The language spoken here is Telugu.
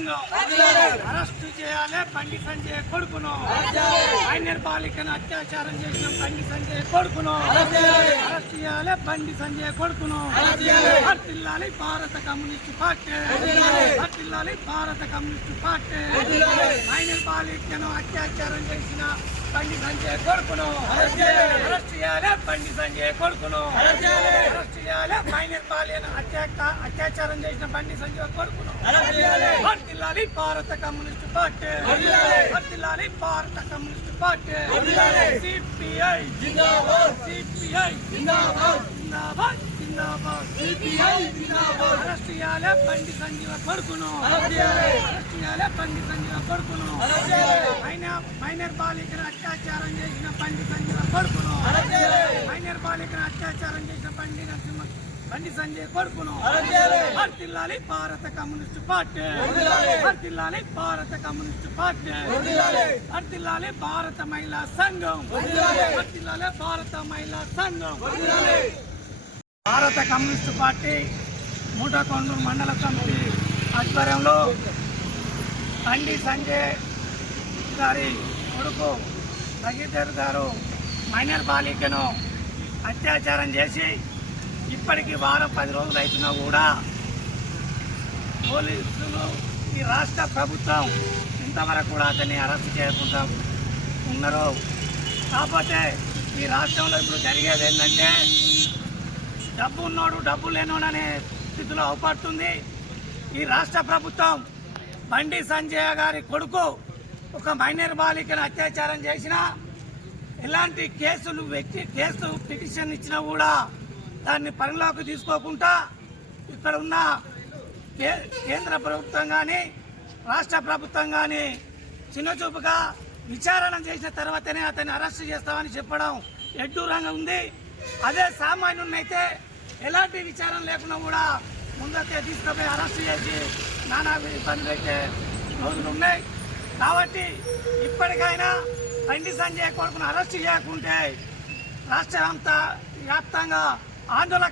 సంఘం అరెస్టు చేయాలి బండి సంజయ్ కొడుకును. మైనర్ బాలికను అత్యాచారం చేసిన బండి సంజయ్ కొడుకును అరెస్ట్ చేయాలి. బండి సంజయ్ కొడుకును వర్ధిల్లాలి భారత కమ్యూనిస్టు పార్టీ. వర్ధిల్లాలి భారత కమ్యూనిస్టు పార్టీ. మైనర్ బాలికను అత్యాచారం చేసిన బండి సంజయ్ కొడుకును అరెస్ట్ చేయాలి. బండి సంజయ్ కొడుకును అరెస్ట్ చేయాలి. మైనర్ బాలికను అత్యాచారం చేసిన బండి సంజయ్ కొడుకును వర్ధిల్లాలి భారత కమ్యూనిస్టు పార్టీ. వర్ధిల్లాలి భారత కమ్యూనిస్టు పార్టీ. సిపిఐ జిందాబాద్. సిపిఐ జిందాబాద్. జిందాబాద్ జిందాబాద్. సిపిఐ జిందాబాద్. అరెస్ట్ చేయాలి బండి సంజయ్ కొడుకును. అరెస్ట్ చేయాలి బండి సంజయ్ కొడుకును. మైనర్ బాలికను అత్యాచారం చేసిన బండి సంజయ్ కొడుకును. మైనర్ బాలికను అత్యాచారం చేసిన బండి సంజయ్ కొడుకును వర్ధిల్లాలి భారత కమ్యూనిస్టు పార్టీ. వర్ధిల్లాలి భారత కమ్యూనిస్టు పార్టీ. వర్ధిల్లాలి భారత మహిళా సంఘం. వర్ధిల్లాలి భారత మహిళా సంఘం. భారత కమ్యూనిస్టు పార్టీ మూటకొండూరు మండల కమిటీ ఆధ్వర్యంలో బండి సంజయ్ గారి కొడుకు భగీధర్ గారు మైనర్ బాలికను అత్యాచారం చేసి ఇప్పటికీ వారం 10 రోజులు అవుతున్నా కూడా పోలీసులు ఈ రాష్ట్ర ప్రభుత్వం ఇంతవరకు కూడా అతన్ని అరెస్ట్ చేయకుండా ఉన్నారు. కాకపోతే ఈ రాష్ట్రంలో ఇప్పుడు జరిగేది ఏంటంటే డబ్బు ఉన్నోడు డబ్బు లేనోడు అనే స్థితిలో అవపడుతుంది. ఈ రాష్ట్ర ప్రభుత్వం బండి సంజయ్ గారి కొడుకు ఒక మైనర్ బాలికను అత్యాచారం చేసినా ఎలాంటి కేసు పిటిషన్ ఇచ్చినా కూడా దాన్ని పరిగణలోకి తీసుకోకుండా ఇక్కడ ఉన్న కేంద్ర ప్రభుత్వం కానీ రాష్ట్ర ప్రభుత్వం కానీ చిన్నచూపుగా విచారణ చేసిన తర్వాతనే అతన్ని అరెస్ట్ చేస్తామని చెప్పడం ఎడ్డూరంగా ఉంది. అదే సామాన్యునైతే ఎలాంటి విచారణ లేకుండా కూడా ముందకే తీసుకుపోయి అరెస్ట్ చేసి నానా ఇబ్బందులు అయితే రోజులు ఉన్నాయి. కాబట్టి ఇప్పటికైనా బండి సంజయ్ కొడుకును అరెస్ట్ చేయకుంటే రాష్ట్ర వ్యాప్తంగా ఆందోళన